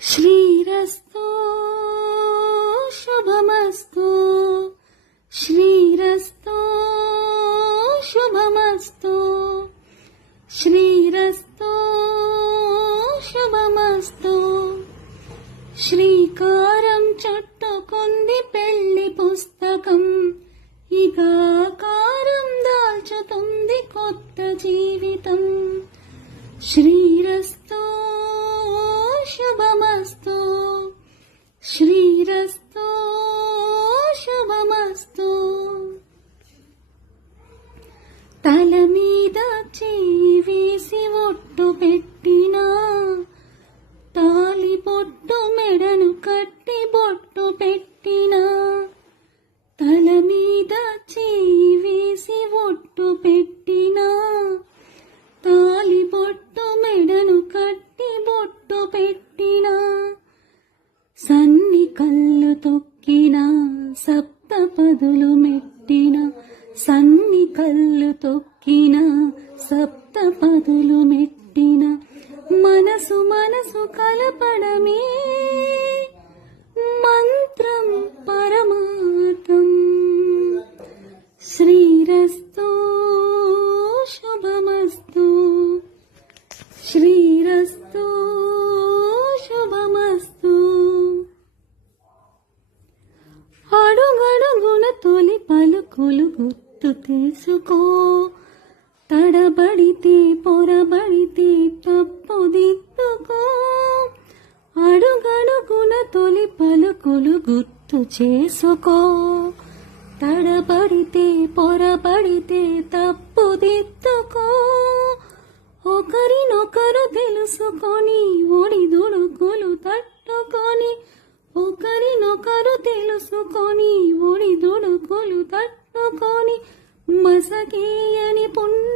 శ్రీరస్తు శుభమస్తు శ్రీరస్తు శుభమస్తు శ్రీరస్తు శుభమస్తు శ్రీకారం చుట్టుకుంది పెళ్లి పుస్తకం ఇక ఆకారం దాల్చుతుంది కొత్త జీవితం శ్రీరస్తు శుభమస్తు శ్రీరస్తు శుభమస్తు తల మీద చేయి వేసి ఒట్టు పెట్టినా తాలి పొట్టు మెడను కట్టి బొట్టు పెట్టినా తల మీద చేయి వేసి ఒట్టు పెట్టినా తాలి పొట్టు మెడను కట్టి బొట్టు పెట్టినా సన్ని కళ్ళు తొక్కినా సప్త పదులు మెట్టినా సన్ని కళ్ళు తొక్కినా సప్త పదులు మెట్టినా మనసు మనసు కలపడమే మంత్రం పరమార్థం శ్రీరస్తు శుభమస్తు శ్రీరస్తు శుభమస్తు అడుగడుగున తొలి పలుకులు గుర్తు తీసుకో తడబడితే పొరబడితే తప్పు దిద్దుకో అడుగడుగున తొలి పలుకులు గుర్తు చేసుకో తడబడితే పొరబడితే తప్పు దిద్దుకో ఒకరినొకరు తెలుసుకొని ఒడిదుడుకులు తట్టుకొని ఒకరినొకరు తెలుసుకొని ఒడిదుడుకులు తట్టుకొని మసకేయని పుణ్య